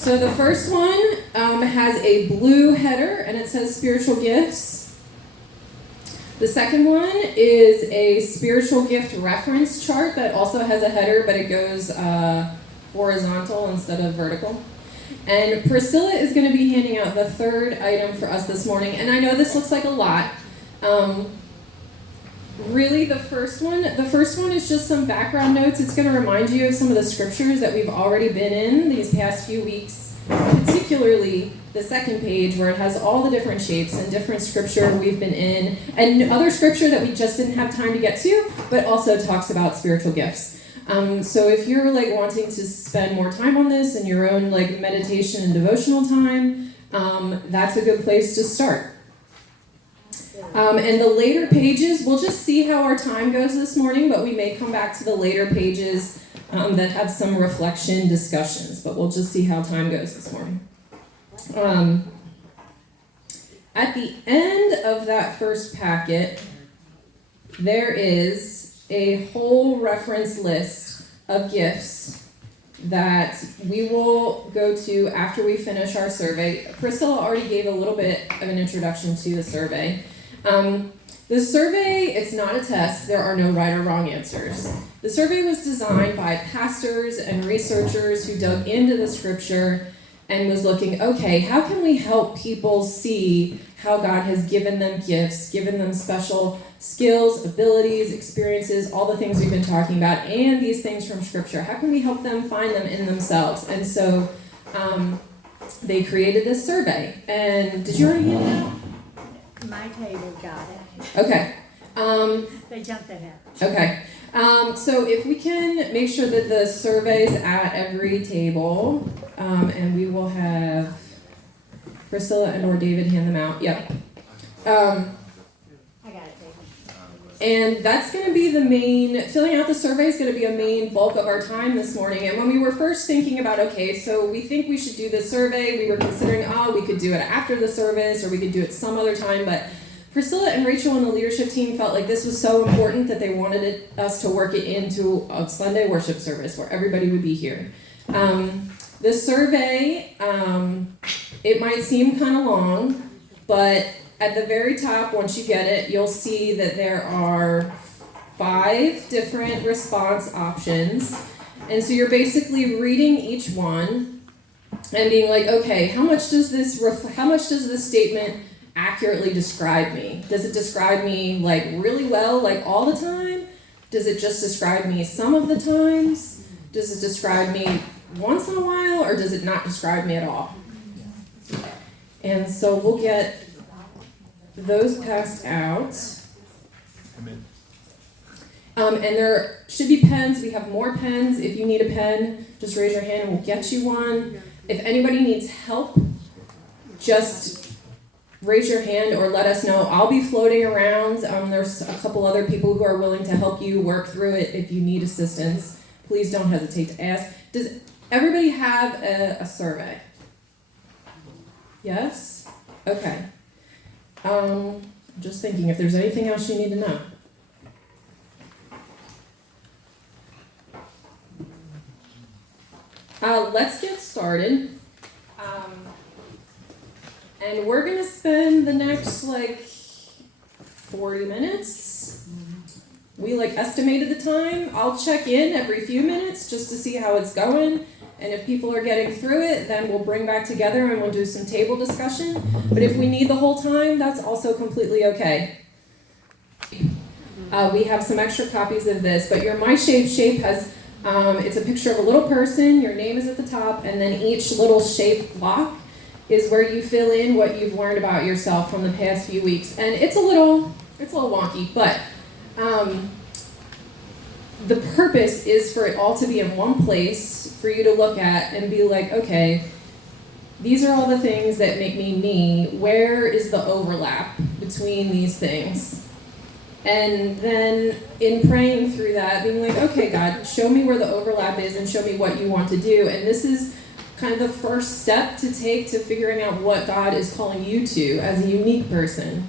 So the first one has a blue header and it says spiritual gifts. The second one is a spiritual gift reference chart that also has a header, but it goes horizontal instead of vertical. And Priscilla is going to be handing out the third item for us this morning. And I know this looks like a lot. Really, the first one is just some background notes. It's going to remind you of some of the scriptures that we've already been in these past few weeks, particularly the second page where it has all the different shapes and different scripture we've been in, and other scripture that we just didn't have time to get to, but also talks about spiritual gifts. So if you're like wanting to spend more time on this in your own like meditation and devotional time, that's a good place to start. And the later pages, we'll just see how our time goes this morning, but we may come back to the later pages that have some reflection discussions, but we'll just see how time goes this morning. At the end of that first packet, there is a whole reference list of gifts that we will go to after we finish our survey. Priscilla already gave a little bit of an introduction to the survey. The survey, it's not a test. There are no right or wrong answers. The survey was designed by pastors and researchers who dug into the scripture and was looking, okay, how can we help people see how God has given them gifts, given them special skills, abilities, experiences, all the things we've been talking about, and these things from scripture. How can we help them find them in themselves? And so they created this survey. And did you already hand it out? My table got it. Okay. They jumped it out. Okay. So if we can make sure that the survey's at every table, and we will have Priscilla and or David hand them out. Yep. I got it, David. And that's going to be the main, filling out the survey is going to be a main bulk of our time this morning. And when we were first thinking about, okay, so we think we should do this survey, we were considering, we could do it after the service or we could do it some other time. But Priscilla and Rachel and the leadership team felt like this was so important that they wanted us to work it into a Sunday worship service where everybody would be here. The survey, it might seem kind of long, but at the very top, once you get it, you'll see that there are 5 different response options. And so you're basically reading each one and being like, okay, how much does this statement accurately describe me? Does it describe me like really well, like all the time? Does it just describe me some of the times? Does it describe me once in a while, or does it not describe me at all? And so we'll get those passed out. And there should be pens. We have more pens. If you need a pen, just raise your hand and we'll get you one. If anybody needs help, just raise your hand or let us know. I'll be floating around. There's a couple other people who are willing to help you work through it if you need assistance. Please don't hesitate to ask. Does everybody have a survey? Yes? Okay. Just thinking if there's anything else you need to know. Let's get started. And we're going to spend the next 40 minutes. We estimated the time. I'll check in every few minutes just to see how it's going. And if people are getting through it, then we'll bring back together and we'll do some table discussion. But if we need the whole time, that's also completely okay. We have some extra copies of this, but your My shape has, it's a picture of a little person, your name is at the top, and then each little shape block is where you fill in what you've learned about yourself from the past few weeks. And it's a little wonky, but the purpose is for it all to be in one place for you to look at and be like, okay, these are all the things that make me me. Where is the overlap between these things? And then in praying through that, being like, okay, God, show me where the overlap is and show me what you want to do. And this is kind of the first step to take to figuring out what God is calling you to as a unique person.